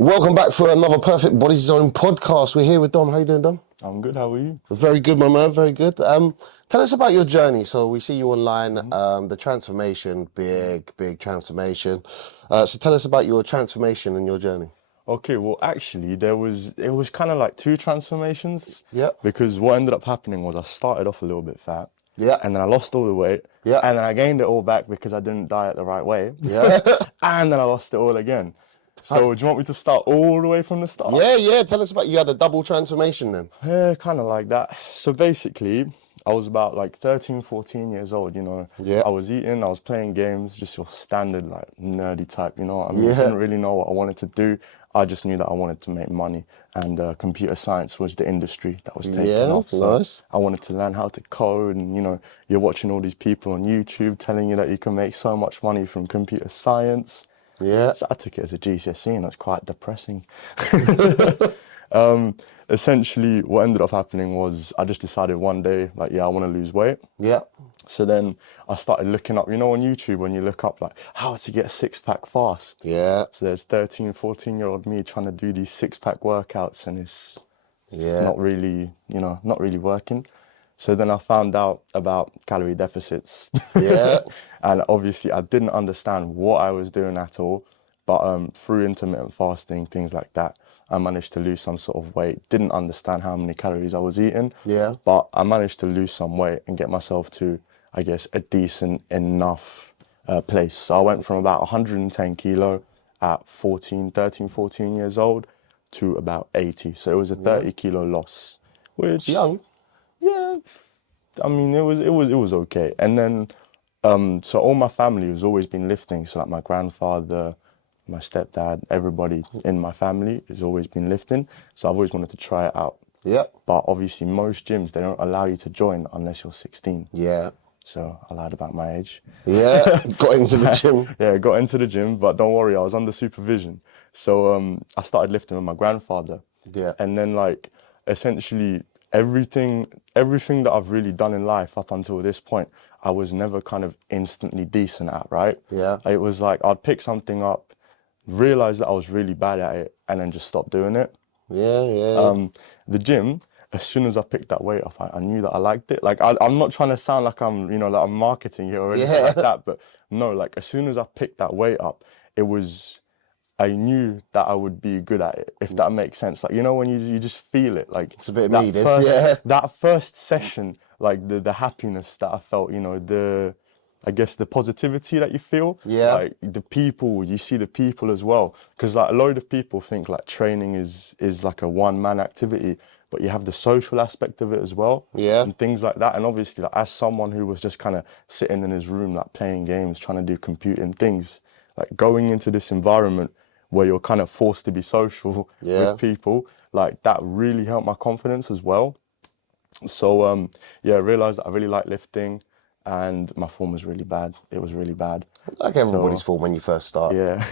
Welcome back for another Perfect Body Zone podcast. We're here with Dom. How you doing, Dom? I'm good, how are you? Very good, my man. Very good. Tell us about your journey. So we see you online. The transformation, big transformation. So tell us about your transformation and your journey. Okay, well actually it was kind of like two transformations. Yeah. Because what ended up happening was I started off a little bit fat. Yeah. And then I lost all the weight. Yeah. And then I gained it all back because I didn't diet the right way. Yeah. And then I lost it all again. So do you want me to start all the way from the start? Yeah. Tell us about you had a double transformation then. Yeah, kind of like that. So basically, I was about like 13, 14 years old, you know. Yeah. I was eating, I was playing games, just your standard like nerdy type, you know what I mean? Yeah. I didn't really know what I wanted to do. I just knew that I wanted to make money, and computer science was the industry that was taking off. So nice. I wanted to learn how to code, and you know, you're watching all these people on YouTube telling you that you can make so much money from computer science. Yeah. So I took it as a GCSE, and that's quite depressing. Essentially, what ended up happening was I just decided one day, like, yeah, I want to lose weight. Yeah. So then I started looking up, you know, on YouTube when you look up like how to get a six-pack fast. Yeah. So there's 13, 14-year-old me trying to do these six-pack workouts, and it's not really, you know, not really working. So then I found out about calorie deficits. Yeah. And obviously I didn't understand what I was doing at all, but through intermittent fasting, things like that, I managed to lose some sort of weight. Didn't understand how many calories I was eating. Yeah. But I managed to lose some weight and get myself to, I guess, a decent enough place. So I went from about 110 kilo at 13, 14 years old to about 80. So it was a 30 kilo loss, which It's young. yeah, I mean, it was okay. And then, so all my family has always been lifting. So like my grandfather, my stepdad, everybody in my family has always been lifting. So I've always wanted to try it out. Yeah. But obviously most gyms, they don't allow you to join unless you're 16. Yeah. So I lied about my age. Yeah. Got into the gym. Yeah, got into the gym, but don't worry, I was under supervision. So I started lifting with my grandfather. Yeah. And then like essentially everything that I've really done in life up until this point, I was never kind of instantly decent at, right? Yeah. It was like I'd pick something up, realize that I was really bad at it, and then just stop doing it. Yeah. The gym, as soon as I picked that weight up, I knew that I liked it. Like I'm not trying to sound like I'm, you know, like I'm marketing here or anything like that, but no, like as soon as I picked that weight up, I knew that I would be good at it, if that makes sense. Like, you know, when you just feel it, like It's a bit of me, this, yeah. that first session, like the happiness that I felt, you know, I guess the positivity that you feel. Yeah. Like the people, you see the people as well. Because like a load of people think like training is like a one-man activity, but you have the social aspect of it as well. Yeah. And things like that. And obviously, like as someone who was just kind of sitting in his room, like playing games, trying to do computing things, like going into this environment where you're kind of forced to be social with people, like that really helped my confidence as well. So yeah, I realized that I really like lifting, and my form was really bad. It was really bad. Like everybody's form when you first start. Yeah.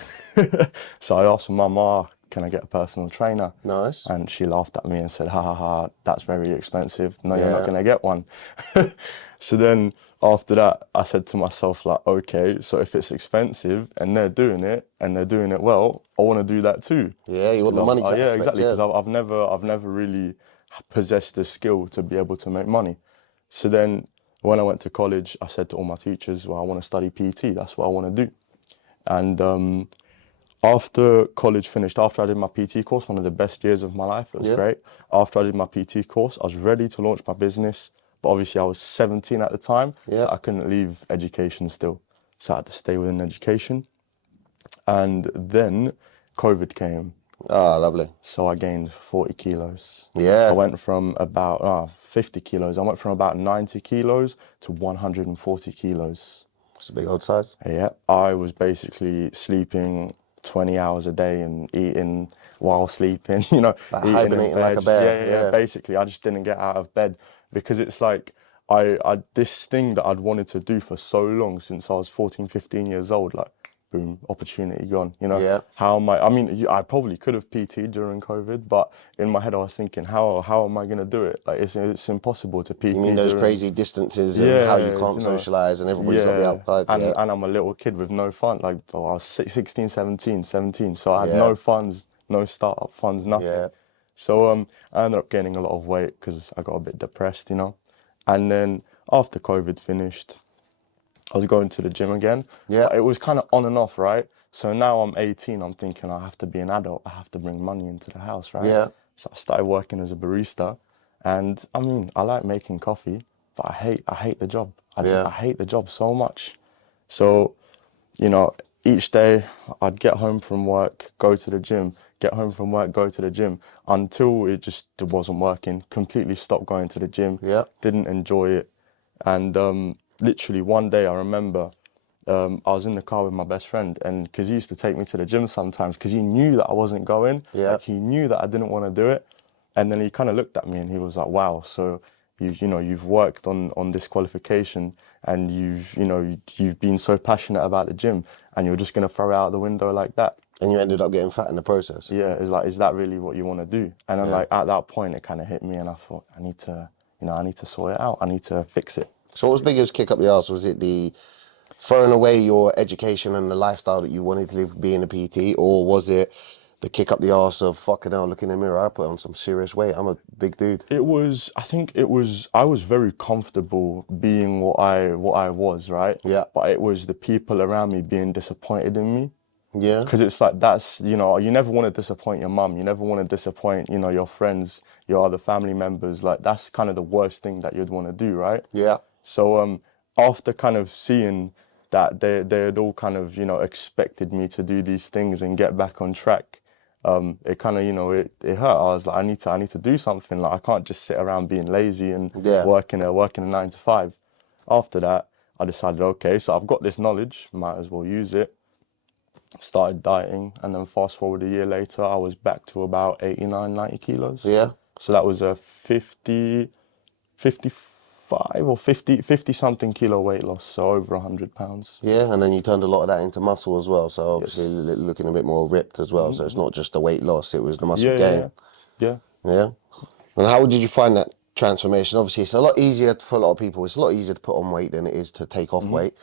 So I asked my mama, can I get a personal trainer? Nice. And she laughed at me and said, ha ha ha, that's very expensive. No, you're Yeah. not gonna get one. So then after that, I said to myself, like, okay, so if it's expensive and they're doing it well, I want to do that too. Yeah, you want the money. Yeah, exactly. Because I've never really possessed the skill to be able to make money. So then when I went to college, I said to all my teachers, well, I want to study PT. That's what I want to do. And after college finished, after I did my PT course, one of the best years of my life, it was great. After I did my PT course, I was ready to launch my business. But obviously I was 17 at the time, so I couldn't leave education still. So I had to stay within education. And then COVID came. Ah, lovely. So I gained 40 kilos. Yeah. I went from about 50 kilos. I went from about 90 kilos to 140 kilos. It's a big old size. Yeah, I was basically sleeping 20 hours a day and eating while sleeping, you know, Like eating hibernating in bed. like a bear. Yeah, basically, I just didn't get out of bed because it's like, I this thing that I'd wanted to do for so long since I was 14, 15 years old, like, boom, opportunity gone, you know? Yeah. How am I mean, I probably could have PT'd during COVID, but in my head I was thinking, how am I going to do it? Like, it's impossible to PT. You mean those crazy distances and how you can't socialise and everybody's got to be outside. And I'm a little kid with no fun. Like, I was 16, 17, so I had no funds no startup funds, nothing. Yeah. So I ended up gaining a lot of weight because I got a bit depressed, you know. And then after COVID finished, I was going to the gym again, Yeah. but it was kind of on and off, right? So now I'm 18, I'm thinking I have to be an adult, I have to bring money into the house, right? Yeah. So I started working as a barista, and I mean, I like making coffee, but I hate the job. Yeah. I hate the job so much. So, you know, each day I'd get home from work, go to the gym, get home from work, go to the gym, until it just wasn't working. Completely stopped going to the gym, Yeah. didn't enjoy it. And literally one day I remember I was in the car with my best friend, and because he used to take me to the gym sometimes because he knew that I wasn't going, Yeah. like he knew that I didn't want to do it. And then he kind of looked at me and he was like, wow, so you've worked on this qualification, and you've been so passionate about the gym, and you're just going to throw it out the window like that. And you ended up getting fat in the process. Yeah, it's like, is that really what you want to do? And then Yeah. like at that point it kind of hit me, and I thought, I need to sort it out. I need to fix it. So what was the biggest kick up the arse? Was it the throwing away your education and the lifestyle that you wanted to live being a PT, or was it the kick up the arse of fucking hell, look in the mirror, I put on some serious weight, I'm a big dude? I was very comfortable being what I was, right? Yeah. But it was the people around me being disappointed in me. Yeah. Because it's like, that's, you never want to disappoint your mum. You never want to disappoint, your friends, your other family members. Like, that's kind of the worst thing that you'd want to do, right? Yeah. So after kind of seeing that they had all kind of, expected me to do these things and get back on track, it kind of, it hurt. I was like, I need to do something. Like, I can't just sit around being lazy and Yeah. working a 9 to 5. After that, I decided, okay, so I've got this knowledge, might as well use it. Started dieting, and then fast forward a year later, I was back to about 89, 90 kilos. Yeah. So that was a 55 or 50 something kilo weight loss, so over 100 pounds. Yeah, and then you turned a lot of that into muscle as well, so obviously Yes. looking a bit more ripped as well. So it's not just the weight loss, it was the muscle Yeah, gain. yeah. Yeah. And how did you find that transformation? Obviously, it's a lot easier for a lot of people. It's a lot easier to put on weight than it is to take off weight.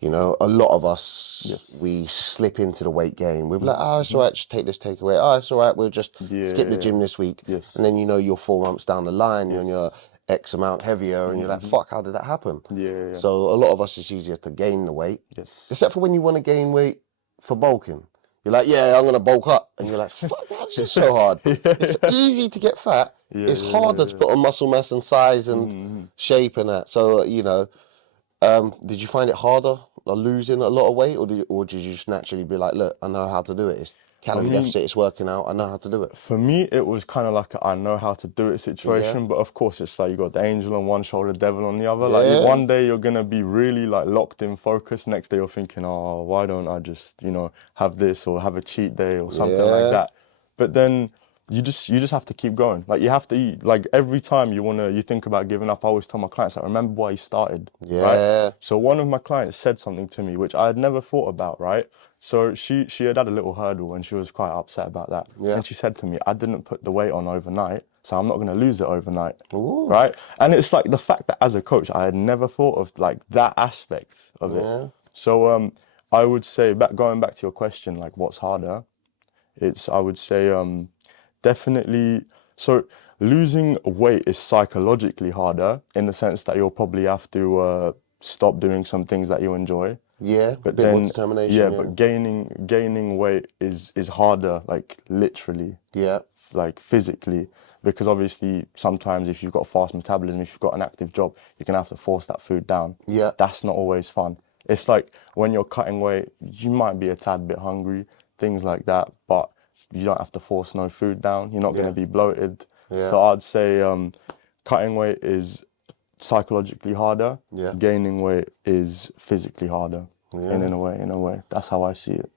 You know, a lot of us, Yes. we slip into the weight gain. We're like, oh, it's all right, just take this takeaway. Oh, it's all right, we'll just skip the gym this week. Yes. And then, you're 4 months down the line, and you're X amount heavier, and you're like, fuck, how did that happen? Yeah. So a lot of us, it's easier to gain the weight. Yes. Except for when you want to gain weight for bulking. You're like, yeah, I'm going to bulk up. And you're like, fuck, how's this so hard? It's easy to get fat. It's harder to put on muscle mass and size and shape and that. So, did you find it harder losing a lot of weight? Or did you just naturally be like, look, I know how to do it. It's calorie deficit, it's working out. I know how to do it. For me, it was kind of like a I know how to do it situation, but of course it's like you got the angel on one shoulder, devil on the other. Like one day you're gonna be really like locked in focus. Next day you're thinking, oh, why don't I just have this or have a cheat day or something like that. But then you just have to keep going. Like you have to eat. Like every time you think about giving up, I always tell my clients, like, remember why you started. Yeah. Right? So one of my clients said something to me which I had never thought about, right? So she had a little hurdle and she was quite upset about that. Yeah. And she said to me, I didn't put the weight on overnight, so I'm not going to lose it overnight. Ooh. Right? And it's like the fact that as a coach, I had never thought of like that aspect of it. So I would say, going back to your question, like what's harder? I would say definitely, so losing weight is psychologically harder in the sense that you'll probably have to stop doing some things that you enjoy. Yeah, But a bit more determination. yeah, but gaining weight is harder, like literally, Yeah. like physically, because obviously sometimes if you've got a fast metabolism, if you've got an active job, you're gonna have to force that food down. Yeah. That's not always fun. It's like when you're cutting weight, you might be a tad bit hungry, things like that, but you don't have to force no food down. You're not gonna be bloated. Yeah. So I'd say cutting weight is psychologically harder. Yeah. Gaining weight is physically harder. Yeah. In a way. That's how I see it.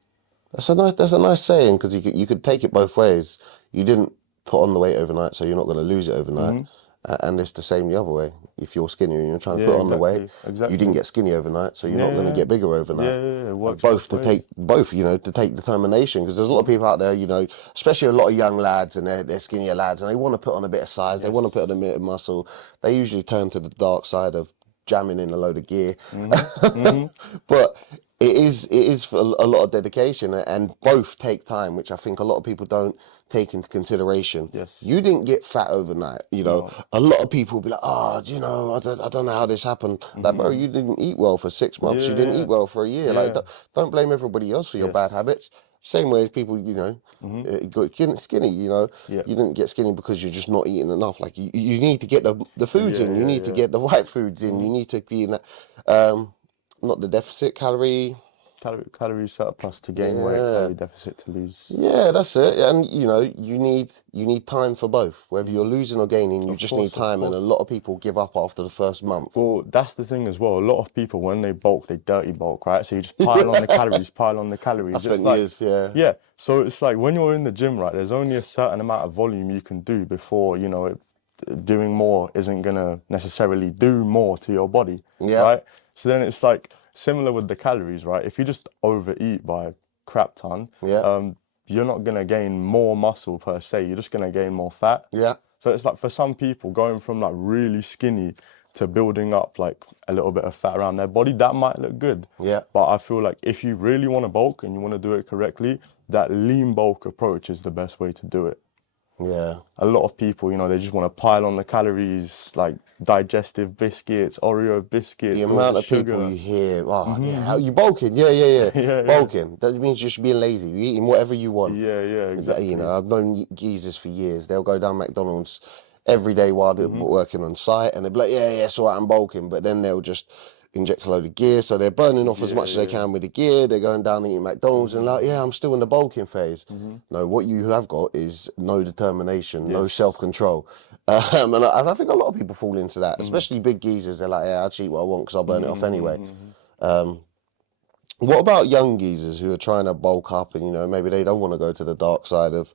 That's a nice saying, because you could take it both ways. You didn't put on the weight overnight, so you're not going to lose it overnight. And it's the same the other way. If you're skinny and you're trying to put on the weight, you didn't get skinny overnight, so you're not going to get bigger overnight. It works both to take determination, because there's a lot of people out there, especially a lot of young lads, and they're skinnier lads, and they want to put on a bit of size, they want to put on a bit of muscle. They usually turn to the dark side of jamming in a load of gear. But It is for a lot of dedication, and both take time, which I think a lot of people don't take into consideration. Yes. You didn't get fat overnight. A lot of people will be like, oh, I don't know how this happened. Like, bro, you didn't eat well for 6 months. You didn't Yeah, eat well for a year. Like, yeah. don't blame everybody else for your bad Yes. habits. Same way as people, got skinny, Yeah. you didn't get skinny because you're just not eating enough. Like, you need to get the foods Yeah, in. You yeah, need to yeah. get the right foods in. You need to be in that, not the deficit calorie. Calorie surplus to gain weight, Yeah, calorie deficit to lose. yeah, that's it. And you need time for both. Whether you're losing or gaining, you Of just need course, of time. And a course. lot of people give up after the first month. Well, that's the thing as well. A lot of people, when they bulk, they dirty bulk, right? So you just pile on the calories, pile on the I calories. It's spent like, years, yeah, yeah. So it's like when you're in the gym, right? There's only a certain amount of volume you can do before, doing more isn't gonna necessarily do more to your body, yeah, right? So then it's like similar with the calories, right? If you just overeat by a crap ton, yeah, you're not gonna gain more muscle per se. You're just gonna gain more fat. yeah, So it's like for some people going from like really skinny to building up like a little bit of fat around their body, that might look good. yeah, But I feel like if you really want to bulk and you want to do it correctly, that lean bulk approach is the best way to do it. yeah. A lot of people, they just want to pile on the calories, like digestive biscuits, Oreo biscuits, The all amount the of people sugar. you hear, oh yeah, how you bulking? Yeah, yeah, yeah, Yeah, yeah, bulking. That means you're just being lazy. You're eating whatever you want. yeah, exactly. I've known geezers for years. They'll go down McDonald's every day while they're working on site, and they'll be like, yeah, yeah, so I'm bulking. But then they'll just inject a load of gear, so they're burning off as Yeah, much as they yeah. can with the gear. They're going down eating McDonald's and like, yeah, I'm still in the bulking phase. No, what you have got is no determination, no Yes. self-control. And I think a lot of people fall into that, especially big geezers. They're like, yeah, I'll cheat what I want because I'll burn it off anyway. What about young geezers who are trying to bulk up and, maybe they don't want to go to the dark side of,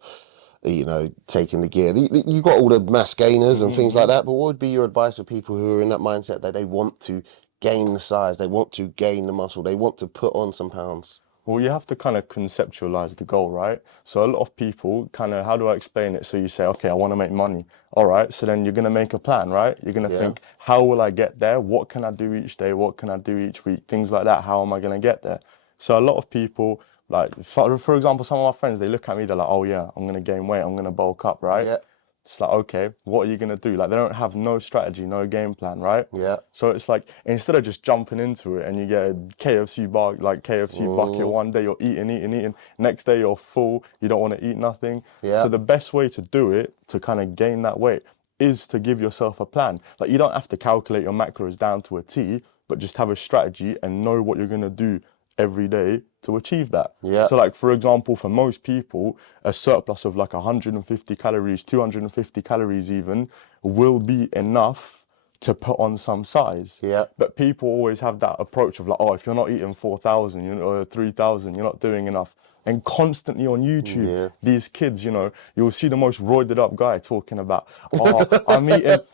taking the gear? You got all the mass gainers and things like that, but what would be your advice for people who are in that mindset that they want to gain the size, they want to gain the muscle, they want to put on some pounds? Well, you have to kind of conceptualize the goal, right? So a lot of people kind of, how do I explain it? So you say, okay, I want to make money. All right. So then you're going to make a plan, right? You're going to think, how will I get there? What can I do each day? What can I do each week? Things like that. How am I going to get there? So a lot of people, like, for example, some of my friends, they look at me, they're like, oh yeah, I'm going to gain weight. I'm going to bulk up, right? Yeah, It's like, okay, what are you going to do? Like, they don't have no strategy, no game plan, right? yeah. So it's like, instead of just jumping into it and you get a KFC bar, like KFC bucket, one day you're eating, next day you're full, you don't want to eat nothing. Yeah. So the best way to do it, to kind of gain that weight, is to give yourself a plan. Like, you don't have to calculate your macros down to a T, but just have a strategy and know what you're going to do every day to achieve that. Yeah. So like, for example, for most people, a surplus of like 150 calories, 250 calories even, will be enough to put on some size. Yeah. But people always have that approach of like, oh, if you're not eating 4,000 or 3,000, you're not doing enough. And constantly on YouTube, these kids, you'll see the most roided up guy talking about, oh,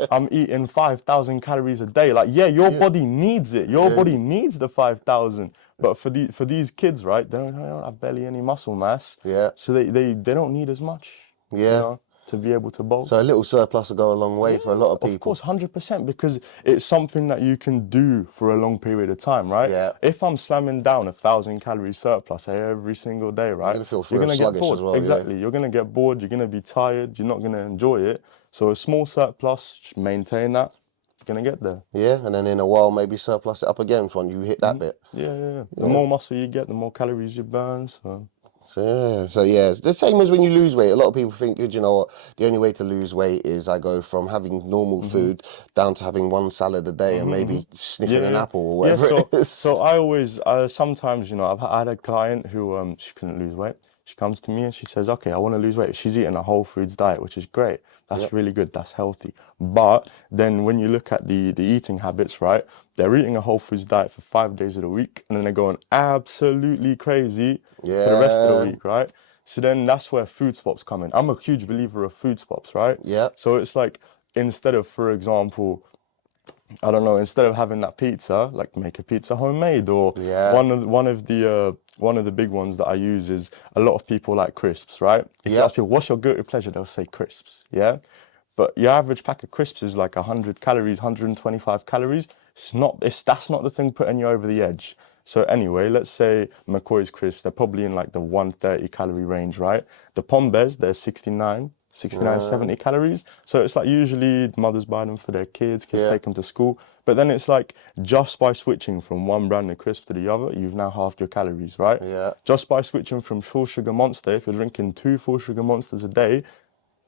I'm eating 5,000 calories a day. Like, yeah, your body needs it. Your body needs the 5,000. But for these kids, right, they don't have barely any muscle mass. Yeah. So they don't need as much. Yeah. To be able to bulk. So a little surplus will go a long way for a lot of people. Of course, 100%, because it's something that you can do for a long period of time, right? Yeah. If I'm slamming down 1,000 calorie surplus every single day, right? You're going to feel real get sluggish bored. as well. Exactly. Yeah. You're going to get bored. You're going to be tired. You're not going to enjoy it. So a small surplus, just maintain that. You're going to get there. Yeah, and then in a while, maybe surplus it up again when you hit that bit. Yeah. The more muscle you get, the more calories you burn. So yeah, it's the same as when you lose weight. A lot of people think, you know what, the only way to lose weight is I go from having normal food down to having one salad a day and maybe sniffing an apple or whatever it is. So I always, sometimes, I had a client who, she couldn't lose weight. She comes to me and she says, okay, I want to lose weight. She's eating a whole foods diet, which is great. That's really good. That's healthy. But then when you look at the eating habits, right, they're eating a whole foods diet for 5 days of the week and then they're going absolutely crazy for the rest of the week, right? So then that's where food swaps come in. I'm a huge believer of food swaps, right? Yeah. So it's like, instead of, for example, I don't know, instead of having that pizza, like make a pizza homemade, or one of the big ones that I use is, a lot of people like crisps, right? If you ask people, what's your guilty pleasure, they'll say crisps, yeah? But your average pack of crisps is like 100 calories, 125 calories. That's not the thing putting you over the edge. So anyway, let's say McCoy's crisps, they're probably in like the 130 calorie range, right? The Pombes, they're 69, 70 calories. So it's like usually mothers buy them for their kids take them to school. But then it's like just by switching from one brand of crisp to the other, you've now halved your calories, right? Yeah. Just by switching from full sugar Monster, if you're drinking 2 full sugar Monsters a day,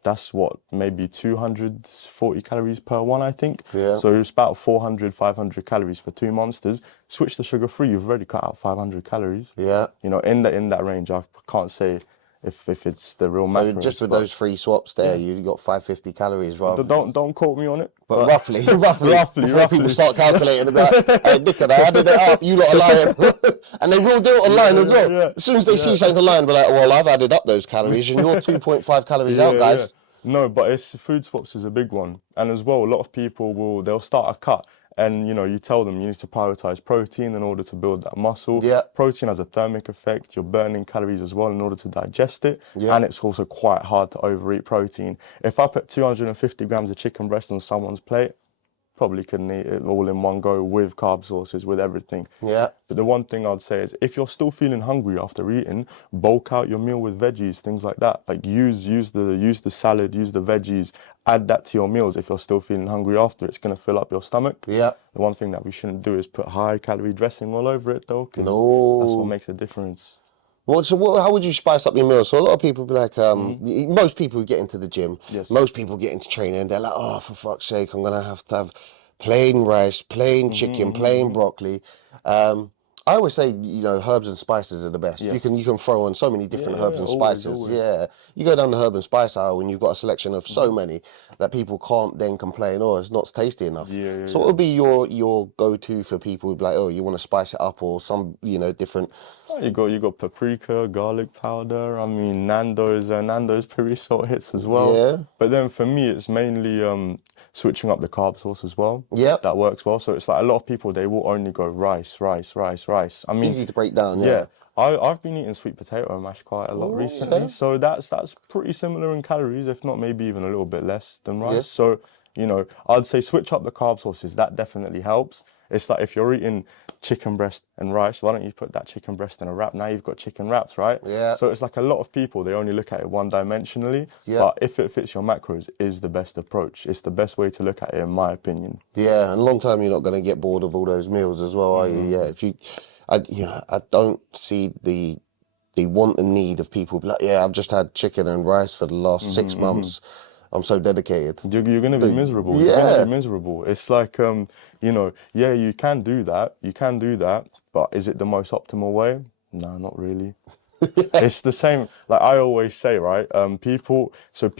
that's what, maybe 240 calories per one, I think. Yeah. So it's about 400, 500 calories for 2 Monsters. Switch to sugar-free, you've already cut out 500 calories. Yeah. You know, in that range, I can't say if it's the real macros. So just with those 3 swaps there, you got 550 calories rather. Don't quote me on it. But roughly, roughly, before people start calculating about, hey, Dickon, I added it up, you lot are lying. And they will do it online as well. Yeah. As soon as they see something online, they're like, well, I've added up those calories and you're 2.5 calories out, guys. No, but it's food swaps is a big one. And as well, a lot of people they'll start a cut and, you know, you tell them you need to prioritize protein in order to build that muscle. Yeah. Protein has a thermic effect. You're burning calories as well in order to digest it. Yeah. And it's also quite hard to overeat protein. If I put 250 grams of chicken breast on someone's plate, probably couldn't eat it all in one go with carb sources, with everything. Yeah. But the one thing I'd say is if you're still feeling hungry after eating, bulk out your meal with veggies, things like that. Like use the salad, use the veggies, add that to your meals if you're still feeling hungry after. It's going to fill up your stomach. Yeah. The one thing that we shouldn't do is put high calorie dressing all over it though, because No. that's what makes a difference. How would you spice up your meals? So a lot of people be like, most people who get into the gym, most people get into training, they're like, oh, for fuck's sake, I'm going to have plain rice, plain chicken, plain broccoli. I always say, you know, herbs and spices are the best. Yes. You can throw on so many different herbs and always, spices. always. Yeah, you go down the herb and spice aisle and you've got a selection of so many that people can't then complain, oh, it's not tasty enough. So what would be your go-to for people who'd be like, oh, you want to spice it up or some, you know, different? Oh, you got paprika, garlic powder. I mean, Nando's peri salt hits as well. Yeah. But then for me, it's mainly switching up the carb source as well. Yep. That works well. So it's like a lot of people, they will only go rice. I mean, Easy to break down, yeah. I've been eating sweet potato mash quite a lot recently. Yeah. So that's pretty similar in calories, if not maybe even a little bit less than rice. Yeah. So, you know, I'd say switch up the carb sources. That definitely helps. It's like if you're eating chicken breast and rice, why don't you put that chicken breast in a wrap? Now you've got chicken wraps, right? Yeah. So it's like a lot of people, they only look at it one-dimensionally. Yeah. But if it fits your macros, is the best approach. It's the best way to look at it, in my opinion. Yeah, and long term, you're not going to get bored of all those meals as well, are you? Yeah, I don't see the want and need of people be like, yeah, I've just had chicken and rice for the last 6 months. I'm so dedicated. You're going to be miserable. Yeah. You're going to be miserable. It's like, you know, yeah, you can do that. But is it the most optimal way? No, not really. It's the same, like I always say, right? Some people some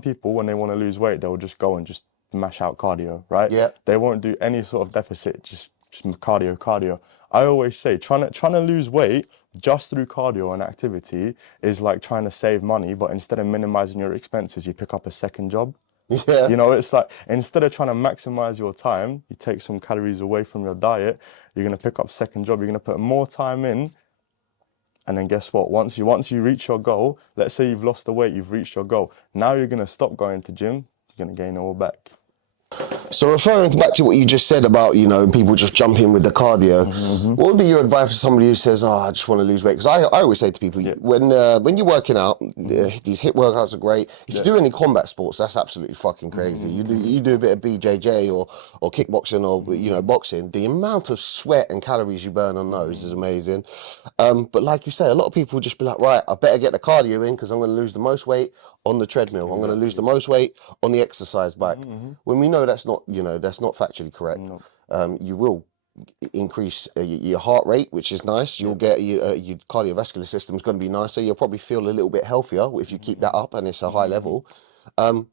people, when they want to lose weight, they'll just go and just mash out cardio, right? Yeah. They won't do any sort of deficit, just cardio. I always say, trying to lose weight just through cardio and activity is like trying to save money, but instead of minimizing your expenses, you pick up a second job. Yeah. You know, it's like instead of trying to maximize your time, you take some calories away from your diet, you're going to pick up a second job, you're going to put more time in. And then guess what? Once you reach your goal, let's say you've lost the weight, you've reached your goal. Now you're going to stop going to gym, you're going to gain it all back. So referring back to what you just said about, you know, people just jump in with the cardio, what would be your advice for somebody who says, oh, I just want to lose weight? Because I always say to people, when you're working out, these HIIT workouts are great. If you do any combat sports, that's absolutely fucking crazy. You do a bit of BJJ or kickboxing or, you know, boxing, the amount of sweat and calories you burn on those is amazing. But like you say, a lot of people just be like, right, I better get the cardio in because I'm going to lose the most weight on the treadmill. I'm going to lose the most weight on the exercise bike. When we know that's not, you know, that's not factually correct. No. You will increase your heart rate, which is nice. You'll get your cardiovascular system's going to be nicer. You'll probably feel a little bit healthier if you keep that up and it's a high level. But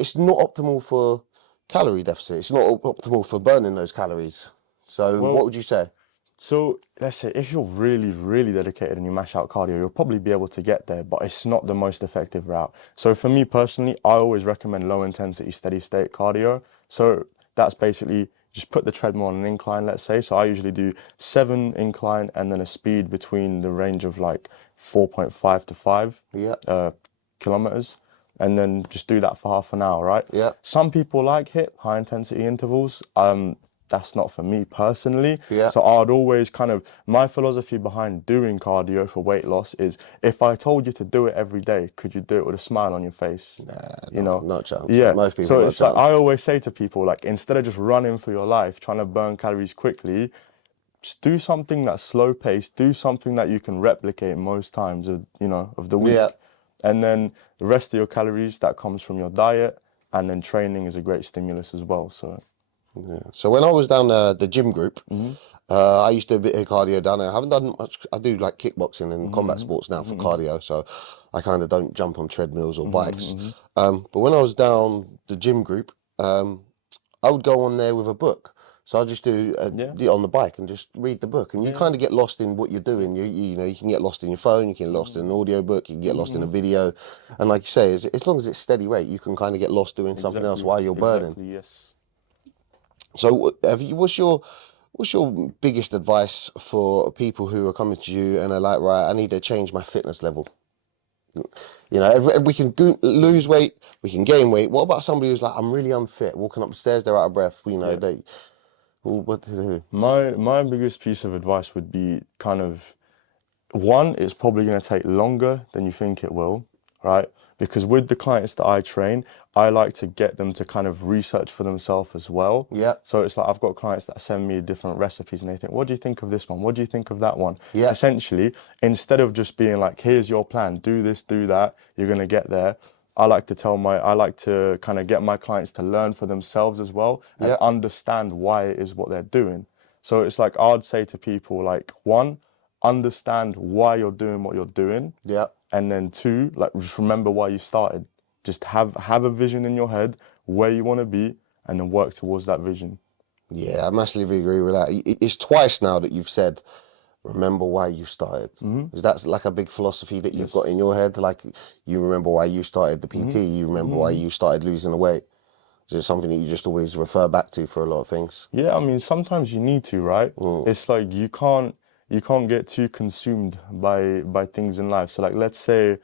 it's not optimal for calorie deficit. It's not optimal for burning those calories. So what would you say? So let's say if you're really, really dedicated and you mash out cardio, you'll probably be able to get there, but it's not the most effective route. So for me personally, I always recommend low intensity, steady state cardio. So that's basically just put the treadmill on an incline, let's say. So I usually do 7 incline and then a speed between the range of like 4.5 to 5 kilometers. And then just do that for half an hour, right? Yeah. Some people like HIIT, high intensity intervals. that's not for me personally. Yeah. So I'd always kind of, my philosophy behind doing cardio for weight loss is, if I told you to do it every day, could you do it with a smile on your face? Nah, not a chance. Yeah. Most people, So not a it's like, chance. I always say to people, like, instead of just running for your life, trying to burn calories quickly, just do something that's slow paced, do something that you can replicate most times of, of the week. Yeah. And then the rest of your calories, that comes from your diet, and then training is a great stimulus as well. So Yeah. So when I was down the gym group, I used to do a bit of cardio down there. I haven't done much. I do like kickboxing and combat sports now for cardio, so I kind of don't jump on treadmills or bikes. But when I was down the gym group, I would go on there with a book. So I just do on the bike and just read the book, and you kind of get lost in what you're doing. You can get lost in your phone, you can get lost in an audio book, you can get lost in a video, and like you say, as long as it's steady rate, you can kind of get lost doing something else while you're burning. Exactly, yes. So what's your biggest advice for people who are coming to you and are like, right, I need to change my fitness level? We can lose weight, we can gain weight. What about somebody who's like, I'm really unfit, walking up the stairs, they're out of breath, what to do? My biggest piece of advice would be kind of, one, it's probably going to take longer than you think it will, right? Because with the clients that I train, I like to get them to kind of research for themselves as well. Yeah. So it's like, I've got clients that send me different recipes and they think, what do you think of this one? What do you think of that one? Yeah. Essentially, instead of just being like, here's your plan, do this, do that, you're going to get there. I like to kind of get my clients to learn for themselves as well and understand why it is what they're doing. So it's like, I'd say to people, like, one, understand why you're doing what you're doing. Yeah. And then two, like, just remember why you started. Just have a vision in your head where you want to be, and then work towards that vision. Yeah, I massively agree with that. It's twice now that you've said, remember why you started. Is that like a big philosophy that you've got in your head? Like, you remember why you started the PT, you remember why you started losing the weight. Is it something that you just always refer back to for a lot of things? Yeah, I mean, sometimes you need to, right? It's like, you can't get too consumed by things in life. So like, let's say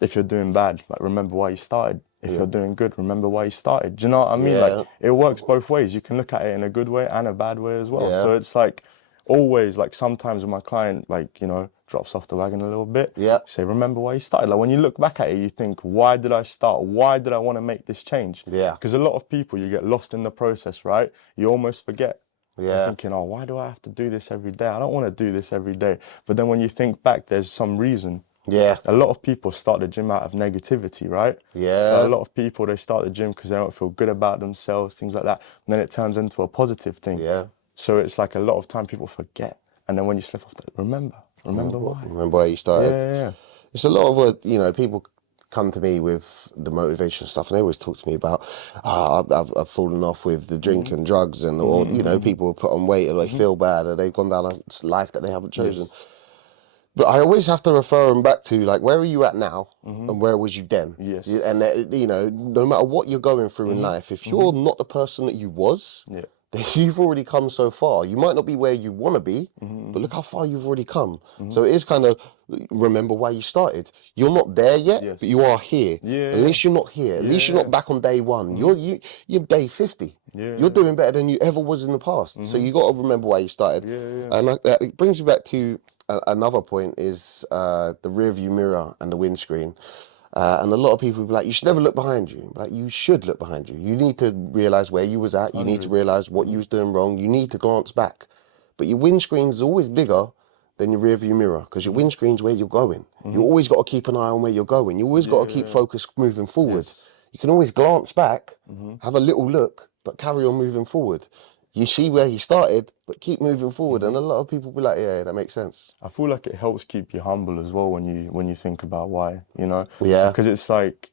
if you're doing bad, like, remember why you started. If you're doing good, remember why you started. Do you know what I mean? Like, it works both ways. You can look at it in a good way and a bad way as well. So it's like, always, like, sometimes when my client, like, drops off the wagon a little bit, say, remember why you started. Like, when you look back at it, you think, why did I start? Why did I want to make this change? Because a lot of people, you get lost in the process, right? You almost forget. You're thinking, oh, why do I have to do this every day? I don't want to do this every day. But then when you think back, there's some reason. A lot of people start the gym out of negativity, right? So a lot of people, they start the gym because they don't feel good about themselves, things like that. And then it turns into a positive thing. So it's like, a lot of time people forget. And then when you slip off that, remember why. Remember why you started. Yeah. It's a lot of what, people come to me with the motivation stuff, and they always talk to me about, I've fallen off with the drink and drugs, and or people put on weight, or they feel bad, or they've gone down a life that they haven't chosen. But I always have to refer them back to, like, where are you at now, and where was you then? And no matter what you're going through in life, if you're not the person that you was, then you've already come so far. You might not be where you want to be, but look how far you've already come. So it is kind of, remember why you started. You're not there yet, but you are here. At least you're not here. At least you're not back on day one. You're day 50. You're doing better than you ever was in the past. So you got to remember why you started. And it brings me back to another point, is the rear view mirror and the windscreen. And a lot of people be like, you should never look behind you. Like, you should look behind you. You need to realise where you was at. You need to realise what you was doing wrong. You need to glance back. But your windscreen's always bigger than your rear view mirror, because your windscreen's where you're going. You always got to keep an eye on where you're going. You always got to keep focused moving forward. You can always glance back, have a little look, but carry on moving forward. You see where he started, but keep moving forward. And a lot of people be like, yeah, that makes sense. I feel like it helps keep you humble as well when you think about why, Yeah. Because it's like,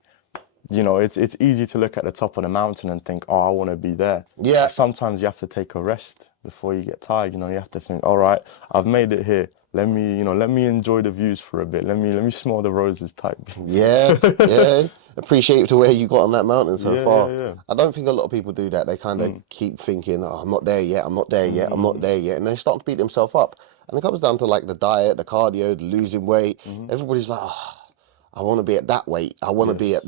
it's easy to look at the top of the mountain and think, oh, I want to be there. Yeah. Sometimes you have to take a rest before you get tired. You have to think, all right, I've made it here. Let me enjoy the views for a bit. Let me smell the roses type. Yeah. Appreciate to where you got on that mountain so far. Yeah. I don't think a lot of people do that. They kind of keep thinking, oh, I'm not there yet, I'm not there yet, I'm not there yet. And they start to beat themselves up. And it comes down to, like, the diet, the cardio, the losing weight. Everybody's like, oh, I want to be at that weight. I want to be at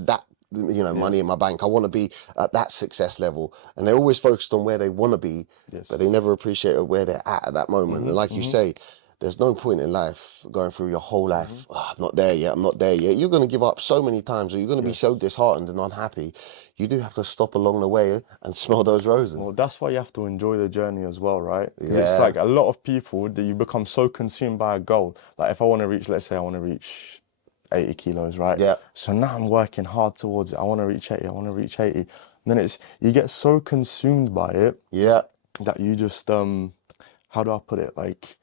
money in my bank. I want to be at that success level. And they're always focused on where they want to be, but they never appreciate where they're at that moment. And like you say, there's no point in life going through your whole life, I'm not there yet, I'm not there yet. You're going to give up so many times, or you're going to be so disheartened and unhappy. You do have to stop along the way and smell those roses. Well, that's why you have to enjoy the journey as well, right? Because it's like a lot of people that you become so consumed by a goal. Like if I want to reach, let's say I want to reach 80 kilos, right? Yeah. So now I'm working hard towards it. I want to reach 80, I want to reach 80. And then you get so consumed by it that you just, how do I put it? Like,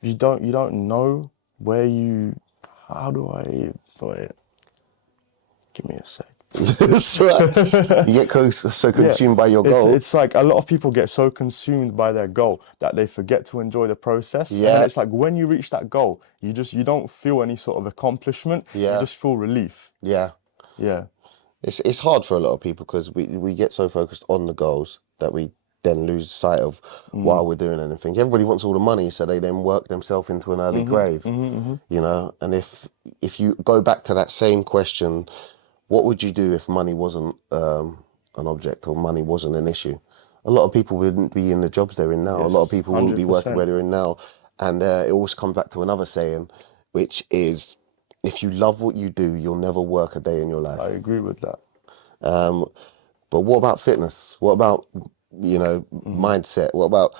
you don't know where how do I put it? Give me a sec. That's right. You get so consumed by your goal. It's like a lot of people get so consumed by their goal that they forget to enjoy the process. Yeah. And it's like when you reach that goal, you don't feel any sort of accomplishment. Yeah. You just feel relief. Yeah. Yeah. It's hard for a lot of people because we get so focused on the goals that we then lose sight of while we're doing anything. Everybody wants all the money, so they then work themselves into an early grave. You know, and if you go back to that same question, what would you do if money wasn't an object or money wasn't an issue? A lot of people wouldn't be in the jobs they're in now. Yes, a lot of people wouldn't be working 100%. where they're in now. And it always comes back to another saying, which is, if you love what you do, you'll never work a day in your life. I agree with that. But what about fitness? What about, mindset? What about,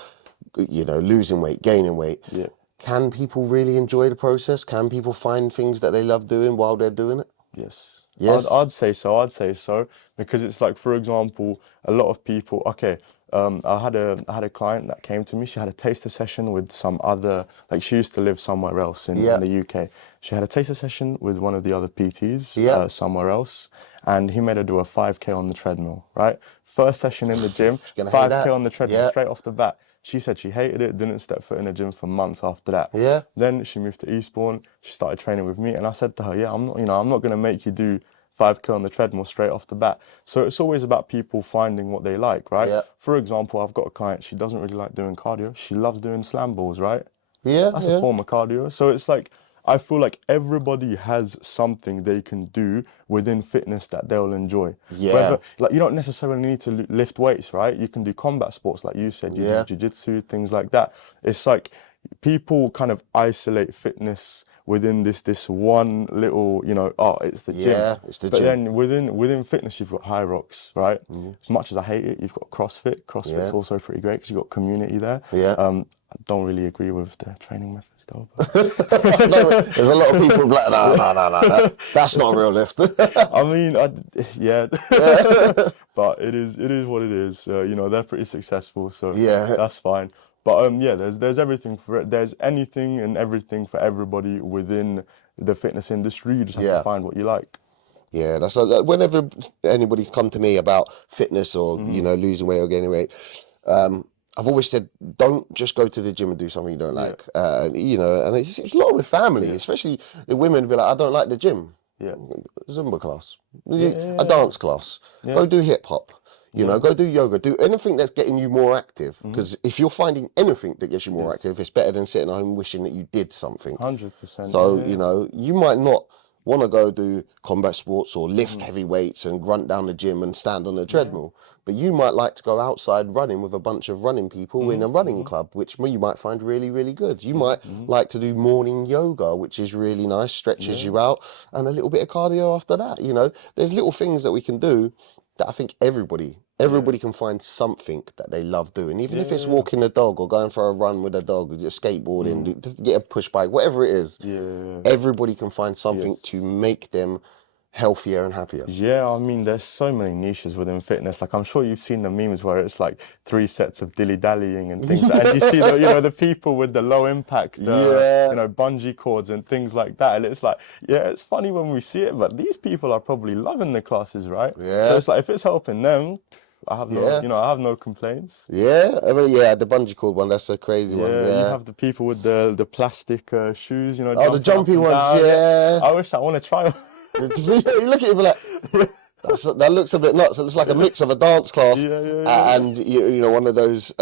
losing weight, gaining weight? Yeah. Can people really enjoy the process? Can people find things that they love doing while they're doing it? Yes. Yes. I'd say so because it's like, for example, a lot of people. Okay, I had a client that came to me. She had a taster session with some other, like she used to live somewhere else in the UK. She had a taster session with one of the other PTs somewhere else, and he made her do a 5K on the treadmill. Right, first session in the gym, 5K on the treadmill straight off the bat. She said she hated it, didn't step foot in the gym for months after that. Yeah. Then she moved to Eastbourne. She started training with me, and I said to her, "Yeah, I'm not going to make you do 5K on the treadmill straight off the bat." So it's always about people finding what they like, right? Yeah. For example, I've got a client. She doesn't really like doing cardio. She loves doing slam balls, right? Yeah. That's a form of cardio. So it's like, I feel like everybody has something they can do within fitness that they'll enjoy. Yeah. Whether, like, you don't necessarily need to lift weights, right? You can do combat sports, like you said. You do jiu-jitsu, things like that. It's like people kind of isolate fitness within this one little, it's the gym. Yeah, it's the gym. But then within fitness, you've got High Rocks, right? As much as I hate it, you've got CrossFit. CrossFit's also pretty great because you've got community there. Yeah. I don't really agree with the training methods though. No, there's a lot of people like, no, that's not a real lift. I mean, but it is what it is. They're pretty successful, so that's fine. But there's everything for it. There's anything and everything for everybody within the fitness industry. You just have to find what you like. Yeah, that's like, whenever anybody's come to me about fitness or losing weight or gaining weight, I've always said, don't just go to the gym and do something you don't like. And it's a lot with family, especially the women be like, I don't like the gym. Yeah. Zumba class, a dance class, go do hip hop. Go do yoga, do anything that's getting you more active. Because if you're finding anything that gets you more active, it's better than sitting at home wishing that you did something. 100%. So, you might not want to go do combat sports or lift heavy weights and grunt down the gym and stand on the treadmill. But you might like to go outside running with a bunch of running people in a running club, which you might find really, really good. You might like to do morning yoga, which is really nice, stretches you out, and a little bit of cardio after that. There's little things that we can do that I think everybody can find something that they love doing, even if it's walking the dog or going for a run with a dog, or just skateboarding, get a push bike, whatever it is. Everybody can find something to make them healthier and happier. Yeah, I mean, there's so many niches within fitness. Like, I'm sure you've seen the memes where it's like 3 sets of dilly-dallying and things. And you see the people with the low impact, bungee cords and things like that. And it's like, it's funny when we see it, but these people are probably loving the classes, right? Yeah. So it's like, if it's helping them, I have no complaints. Yeah, the bungee cord one, that's a crazy one. Yeah, you have the people with the plastic shoes, the jumpy ones, I wish I want to try one. You look at it like, that looks a bit nuts. It looks like a mix of a dance class and one of those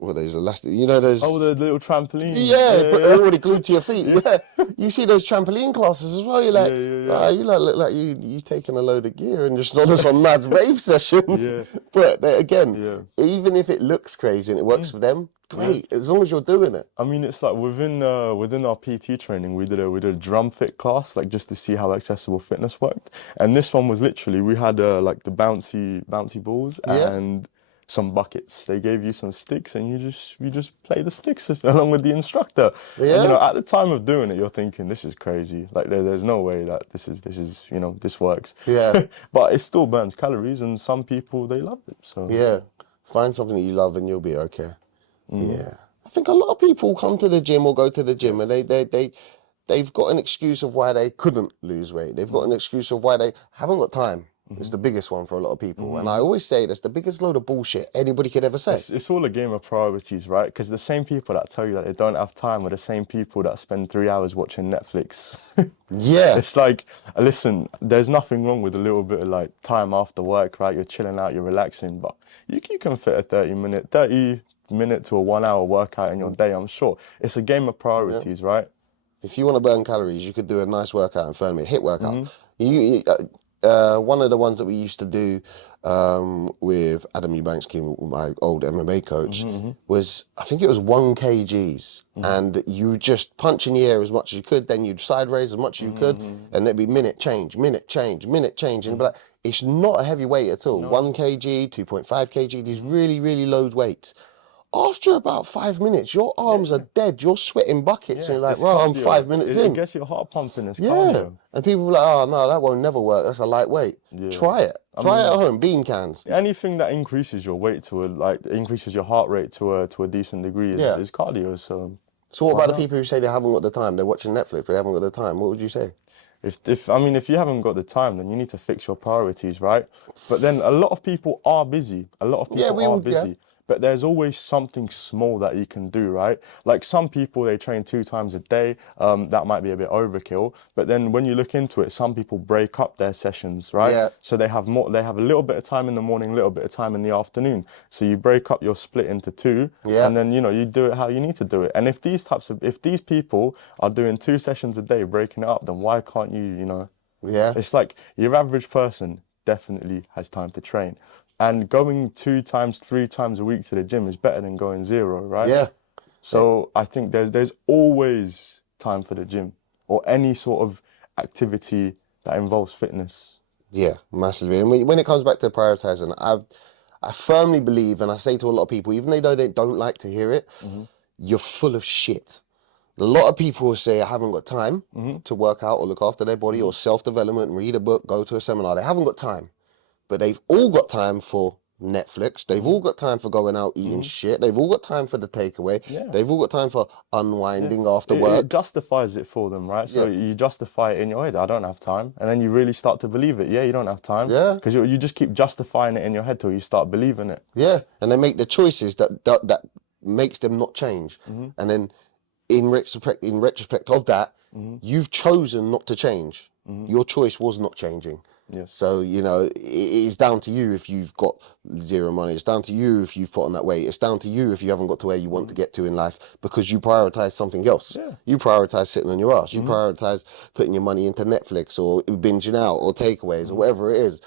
what those elastic, you know those. Oh, the little trampoline. Yeah, but they're yeah. already glued to your feet. Yeah, you see those trampoline classes as well. You're like, Yeah. you like look like you taking a load of gear and just on some mad rave session. Yeah. But again, Yeah. even if it looks crazy and it works for them, great. As long as you're doing it. I mean, it's like within our PT training, we did a drum fit class, like just to see how accessible fitness worked. And this one was literally, we had like the bouncy balls and some buckets. They gave you some sticks, and you just play the sticks along with the instructor. Yeah. And, you know, at the time of doing it, you're thinking, this is crazy. Like there's no way that this is this works. Yeah. But it still burns calories, and some people, they love it. So Yeah, find something that you love and you'll be okay. Yeah, I think a lot of people come to the gym or go to the gym and they've got an excuse of why they couldn't lose weight. They've got an excuse of why they haven't got time. It's the biggest one for a lot of people. And I always say that's the biggest load of bullshit anybody could ever say. it's all a game of priorities, right? Because the same people that tell you that they don't have time are the same people that spend 3 hours watching Netflix. Yeah. It's like, listen, there's nothing wrong with a little bit of like time after work, right? You're chilling out, you're relaxing, but you can fit a 30 minute to a 1 hour workout in your day, I'm sure. It's a game of priorities, right? If you want to burn calories, you could do a nice workout in front of me, HIIT workout. One of the ones that we used to do with Adam Eubanks, my old MMA coach, was, I think it was 1 kgs. And you just punch in the air as much as you could, then you'd side raise as much as you could, and there'd be minute change. And you'd be like, it's not a heavy weight at all. 1 kg, 2.5 kg, these really, really low weights. After about 5 minutes, your arms are dead. You're sweating buckets, and you're like, "Well, I'm 5 minutes in." It gets your heart pumping. It's Yeah, cardio. and people are like, "Oh no, that won't never work. That's a lightweight." Try it. Try it at home. Bean cans. Anything that increases your weight increases your heart rate to a decent degree is cardio. So what about the people who say they haven't got the time? They're watching Netflix, but they haven't got the time. What would you say? If you haven't got the time, then you need to fix your priorities, right? But then a lot of people are busy. A lot of people are busy. But there's always something small that you can do, right? Like some people, they train 2 times a day. That might be a bit overkill. But then when you look into it, some people break up their sessions, right? Yeah. So they have a little bit of time in the morning, a little bit of time in the afternoon. So you break up your split into 2, and then you do it how you need to do it. And if these people are doing 2 sessions a day, breaking it up, then why can't you? Yeah. It's like your average person definitely has time to train. And going 2 times, 3 times a week to the gym is better than going 0, right? Yeah. So I think there's always time for the gym or any sort of activity that involves fitness. Yeah, massively. And when it comes back to prioritizing, I firmly believe, and I say to a lot of people, even though they don't like to hear it, you're full of shit. A lot of people will say, I haven't got time to work out or look after their body or self-development, read a book, go to a seminar. They haven't got time. But they've all got time for Netflix. They've all got time for going out eating shit. They've all got time for the takeaway. Yeah. They've all got time for unwinding after work. It justifies it for them, right? So you justify it in your head. I don't have time. And then you really start to believe it. Yeah, you don't have time. Yeah. Because you just keep justifying it in your head till you start believing it. Yeah, and they make the choices that makes them not change. And then in retrospect of that, you've chosen not to change. Your choice was not changing. Yes. So, it is down to you if you've got 0 money. It's down to you if you've put on that weight. It's down to you if you haven't got to where you want to get to in life because you prioritize something else. Yeah. You prioritize sitting on your ass. You prioritize putting your money into Netflix or binging out or takeaways or whatever it is.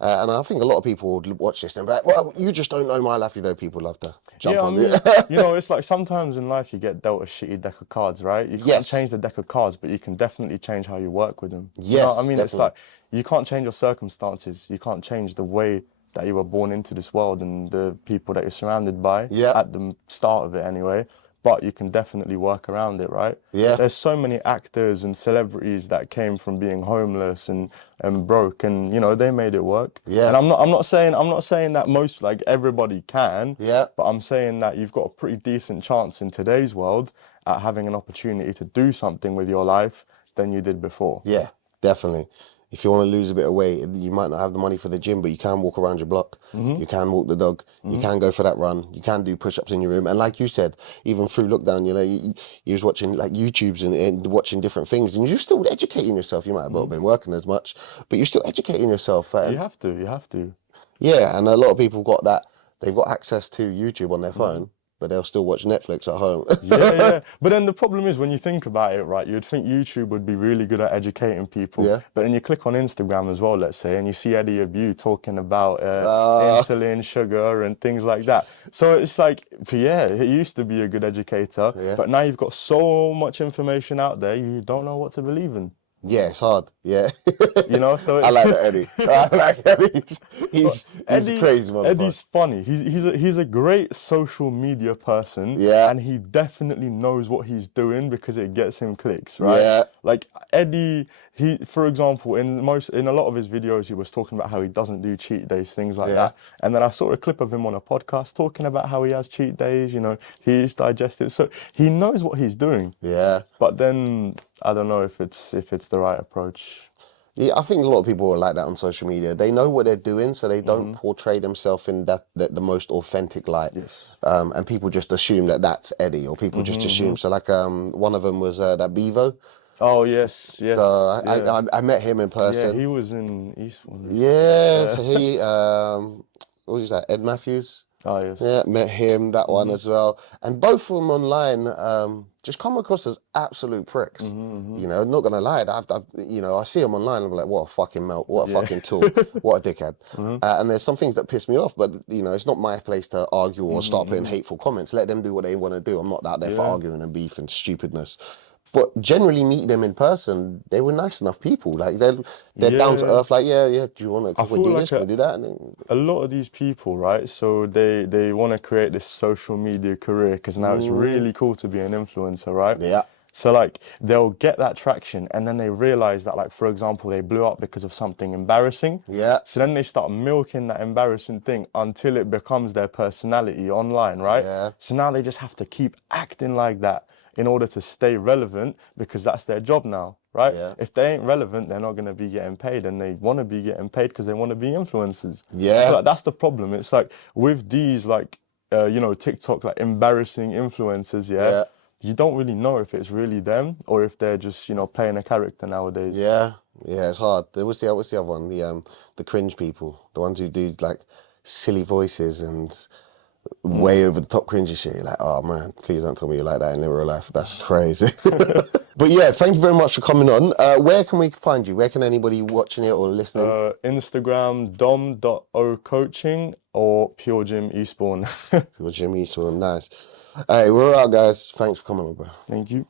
And I think a lot of people would watch this and be like, well, you just don't know my life. People love to jump on it. It's like sometimes in life you get dealt a shitty deck of cards, right? You can't change the deck of cards, but you can definitely change how you work with them. Yes, you know what I mean? definitely. It's like you can't change your circumstances. You can't change the way that you were born into this world and the people that you're surrounded by at the start of it anyway. But you can definitely work around it, right? Yeah. There's so many actors and celebrities that came from being homeless and broke, and they made it work. Yeah. And I'm not saying that most, like, everybody can. Yeah. But I'm saying that you've got a pretty decent chance in today's world at having an opportunity to do something with your life than you did before. Yeah, definitely. If you want to lose a bit of weight, you might not have the money for the gym, but you can walk around your block. You can walk the dog. You can go for that run. You can do push-ups in your room. And like you said, even through lockdown, you was watching like YouTubes and watching different things, and you're still educating yourself. You might have not been working as much, but you're still educating yourself. You have to. Yeah, and a lot of people got that. They've got access to YouTube on their phone. but they'll still watch Netflix at home. Yeah. But then the problem is when you think about it, right, you'd think YouTube would be really good at educating people. Yeah. But then you click on Instagram as well, let's say, and you see Eddie Abu talking about Ah. insulin, sugar, and things like that. So it's like, yeah, he used to be a good educator, Yeah. but now you've got so much information out there, you don't know what to believe in. Yeah, it's hard. Yeah. You know, so I like that Eddie. I like Eddie. He's a crazy motherfucker. Eddie's funny. He's a great social media person. Yeah. And he definitely knows what he's doing because it gets him clicks, right? Yeah. Like Eddie, for example, in a lot of his videos, he was talking about how he doesn't do cheat days, things like that. And then I saw a clip of him on a podcast talking about how he has cheat days. You know, he eats digestive, so he knows what he's doing. Yeah. But then I don't know if it's the right approach. Yeah, I think a lot of people are like that on social media. They know what they're doing, so they don't portray themselves in the most authentic light. Yes. And people just assume that that's Eddie, or people just assume. So like one of them was that Bevo. Oh yes. So I met him in person. Yeah, he was in Eastbourne. Yeah. So he what was that? Ed Matthews. Oh yes. Yeah, met him, that one as well. And both of them online just come across as absolute pricks. You know, not gonna lie, I see them online and I'm like, what a fucking melt, what a fucking tool, what a dickhead. And there's some things that piss me off, but you know, it's not my place to argue or start putting hateful comments. Let them do what they want to do. I'm not out there for arguing and beef and stupidness. But generally meet them in person, they were nice enough people. Like they're down to earth. Like do you want to do this? Can we do that? And then, a lot of these people, right? So they want to create this social media career because now it's really cool to be an influencer, right? Yeah. So like they'll get that traction and then they realize that, like, for example, they blew up because of something embarrassing. Yeah. So then they start milking that embarrassing thing until it becomes their personality online, right? Yeah. So now they just have to keep acting like that in order to stay relevant because that's their job now, right? Yeah. If they ain't relevant, they're not going to be getting paid, and they want to be getting paid because they want to be influencers. Yeah. So, like, that's the problem. It's like with these TikTok TikTok influencers, Yeah. you don't really know if it's really them or if they're just playing a character nowadays. Yeah, it's hard. What's the other one? The cringe people, the ones who do like silly voices and way over the top cringy shit. You're like, oh man, please don't tell me you're like that in real life. That's crazy. But yeah, thank you very much for coming on. Where can we find you? Where can anybody watching it or listening? Instagram, dom.ocoaching or Pure Gym Eastbourne. Pure Gym Eastbourne, nice. Hey, we're out, guys. Thanks for coming on, bro. Thank you.